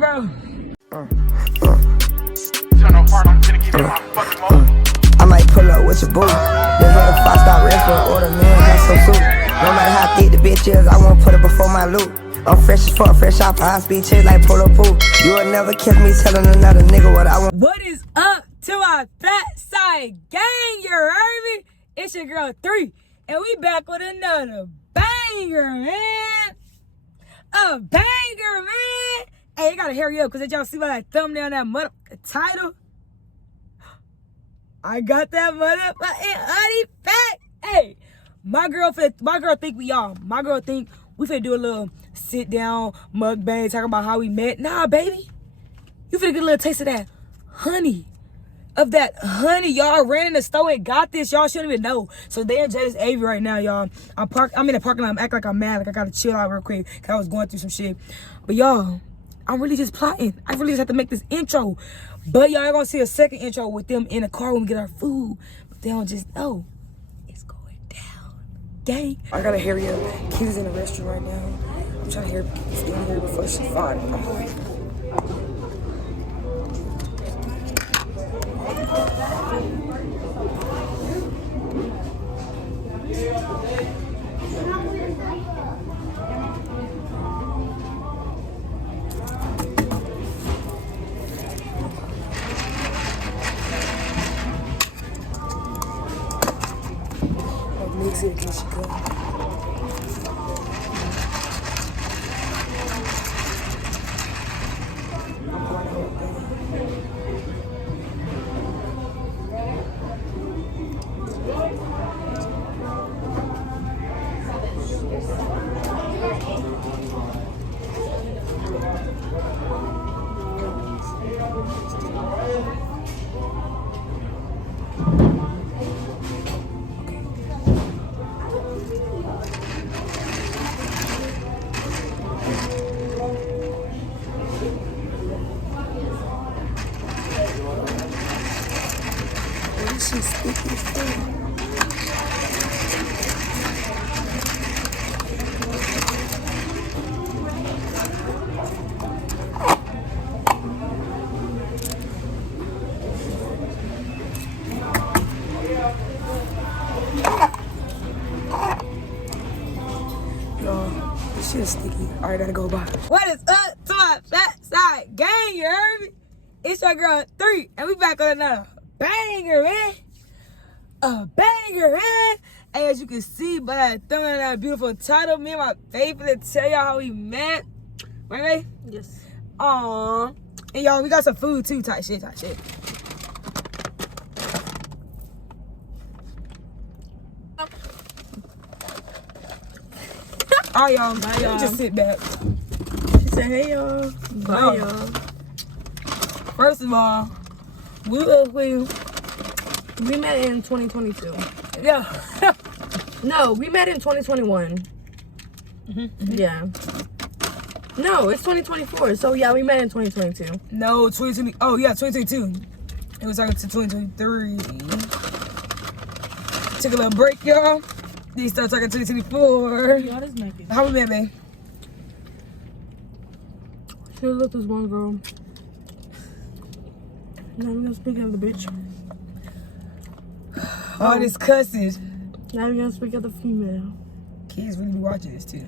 bro. I might pull up with your boo. Then go to 5-star restaurant, order man, got some soup. No matter how thick the bitch is, I won't put it before my loot. I'm fresh as fuck, fresh off high speed chicks like polo pool. You will never catch me telling another nigga what I want. What is up to our fat side gang? You heard me? It's your girl 3, and we back with another banger, man. A banger, man. Hey, you gotta hurry up, cause did y'all see by that thumbnail and that mother title? I got that motherfucking honey fat. Hey, my girl think we all. My girl think we finna do a little sit down mukbang talking about how we met. Nah, baby, you finna get a little taste of that honey. Of that honey, y'all ran in the store and got this. Y'all shouldn't even know. So they in Jada's Avy right now, y'all. I'm in the parking lot. I'm acting like I'm mad. Like I gotta chill out real quick, cause I was going through some shit. But y'all, I'm really just plotting. I really just have to make this intro. But y'all gonna see a second intro with them in the car when we get our food. But they don't just know it's going down. Gang. I gotta hurry up. Kids in the restroom right now. I'm trying to hurry up get in here before she finds me. Mix it, can she go? She's sticky still. This shit is sticky. Alright, gotta go by. What is up to my fat side gang? You heard me? It's your girl 3, and we back with another banger, man. A banger, man. Hey, as you can see by that thumbnail, that beautiful title, me and my baby to tell y'all how we met. Right, babe? Yes. And y'all, we got some food too. Tight shit. All right, y'all. Bye, y'all. Just sit back. She said, hey, y'all. Bye, y'all. First of all, we met in 2022. Yeah. No, we met in 2021. Yeah. No, it's 2024. So, yeah, we met in 2022. No, 2020. Oh, yeah, 2022. It was like to 2023. Took a little break, y'all. Then you start talking 2024. Y'all just make it. How we met, babe? She was with this one girl. Now I'm gonna speak of the bitch. All this cussing. Now I'm gonna speak of the female. Kids really be watching this too.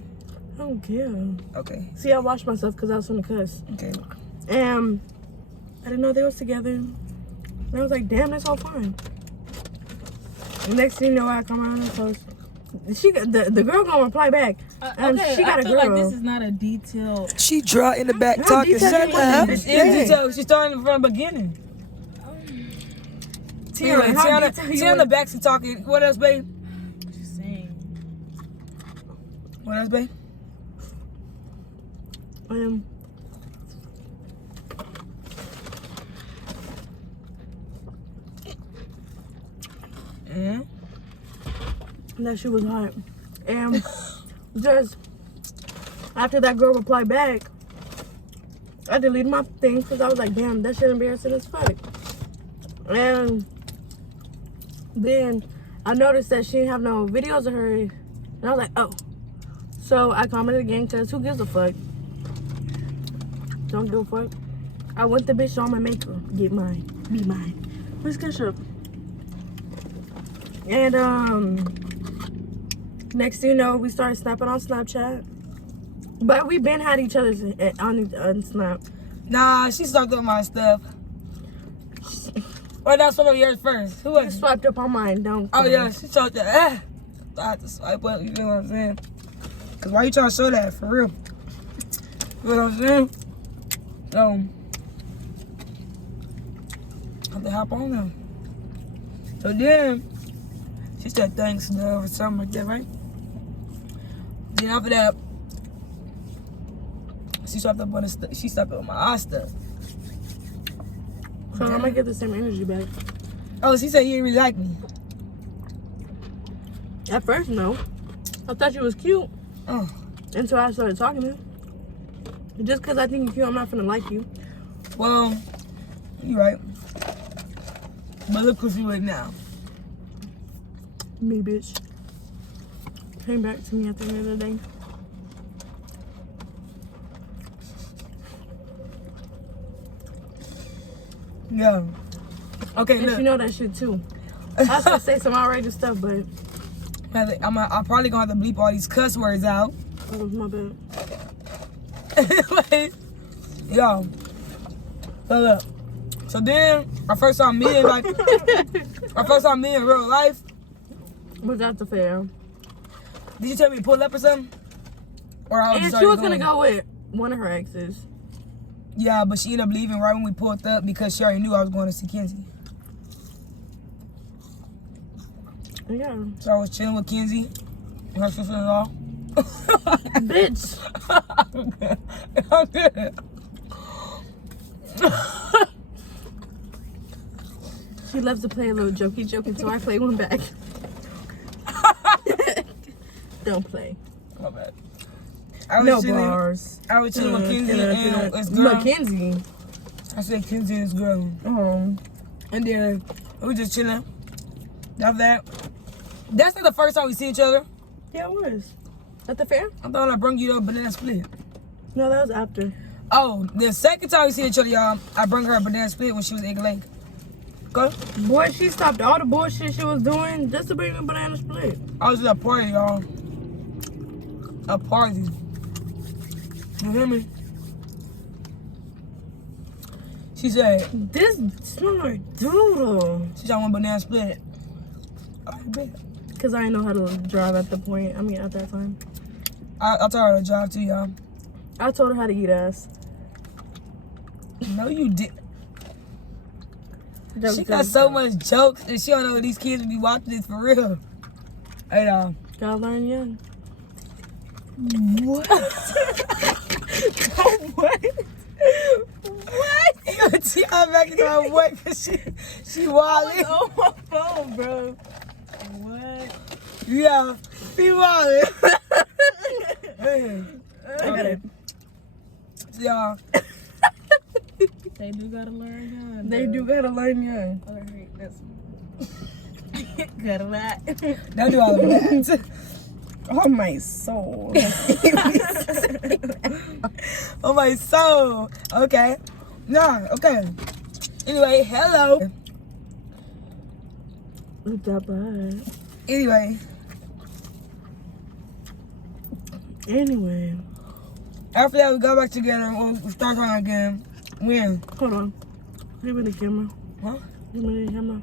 I don't care. Okay. See, I watched myself because I was gonna cuss. Okay. And I didn't know they was together. And I was like, damn, that's all fine. And next thing you know, I come around and post. The girl gonna reply back. Okay, she got I feel a girl. like this is not a detailed. She draw in the back How talking. detailed Shut up. is It's in detail. She starting from the beginning. Tiana back to talking. What else, babe? Just saying. What else, babe? That shit was hot. And just after that girl replied back, I deleted my thing because I was like, damn, that shit embarrassing as fuck. And then I noticed that she didn't have no videos of her. And I was like, oh. So I commented again because who gives a fuck? Don't give a fuck. I want the bitch on my maker. Get mine. Be mine. Where's ketchup? And next thing you know, we started snapping on Snapchat. But we been had each other's on Snap. Nah, she stopped up my stuff. Or that's some of yours first. Who You was it? swiped up on mine, don't. Oh yeah, she showed that. I had to swipe up, you know what I'm saying? Cause why you trying to show that for real? You know what I'm saying? I have to hop on them. So then, she said thanks or something like that, right? Then after that, she stopped up on the she stopped up on my stuff. So I'm gonna get the same energy back. Oh, she said you didn't really like me. At first, no. I thought you was cute Oh, until I started talking to you. Just because I think you're cute, I'm not gonna like you. well, you right. But look who's with now. Me, bitch. Came back to me at the end of the day. Yeah. Okay, And look. you know that shit too. I was gonna say some outrageous stuff, but I'm probably gonna have to bleep all these cuss words out. that was my bad. Anyways, yo. So look. So then I first saw me in like I first saw me in real life. Was that the fair? Did you tell me to pull up or something? Or I And just she was started gonna going? go with one of her exes. Yeah, but she ended up leaving right when we pulled up because she already knew I was going to see Kenzie. Yeah. So I was chilling with Kenzie, her sister-in-law. Bitch. I'm good. She loves to play a little jokey, so I play one back. Don't play. My bad. I was No chilling. bars. I was chilling with Kenzie and this girl. Mackenzie. I said Kenzie and this girl. And then we were just chilling. After that, that's not the first time we see each other. Yeah, it was. At the fair? I thought I brought you the banana split. No, that was after. Oh, the second time we see each other, y'all, I brought her a banana split when she was Egg Lake. Go. Boy, she stopped all the bullshit she was doing just to bring a banana split. I was at a party, y'all. A party. You hear me? She said, This smells like doodle. she said I want banana split. I bet. Because I didn't know how to drive at that time. I told her to drive too, y'all. I told her how to eat ass. No, you did. She got so much jokes and she don't know these kids will be watching this for real. Hey, y'all. Gotta learn young. What? What? What? You gonna see her back into my what? Cause she wildin'. On my phone, bro. What? Yeah, she wildin'. Okay. So, y'all. They do gotta learn young. They do gotta learn young. Alright, that's gotta lie. Don't do all of that. Oh my soul. Oh my soul. Okay. Nah, okay. Anyway, hello. Look that bad. Anyway, after that we got back together and we start talking again. When? Hold on. Give me the camera. Huh? Give me the camera.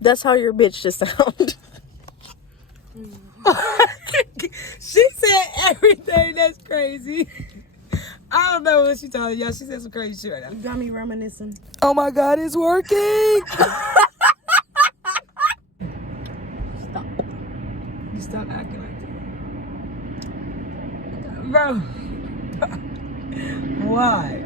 That's how your bitch just sound. She said everything that's crazy. I don't know what she told y'all. She said some crazy shit right now. You got me reminiscing. Oh my God, it's working. Stop. You stop acting like that. Bro. Why?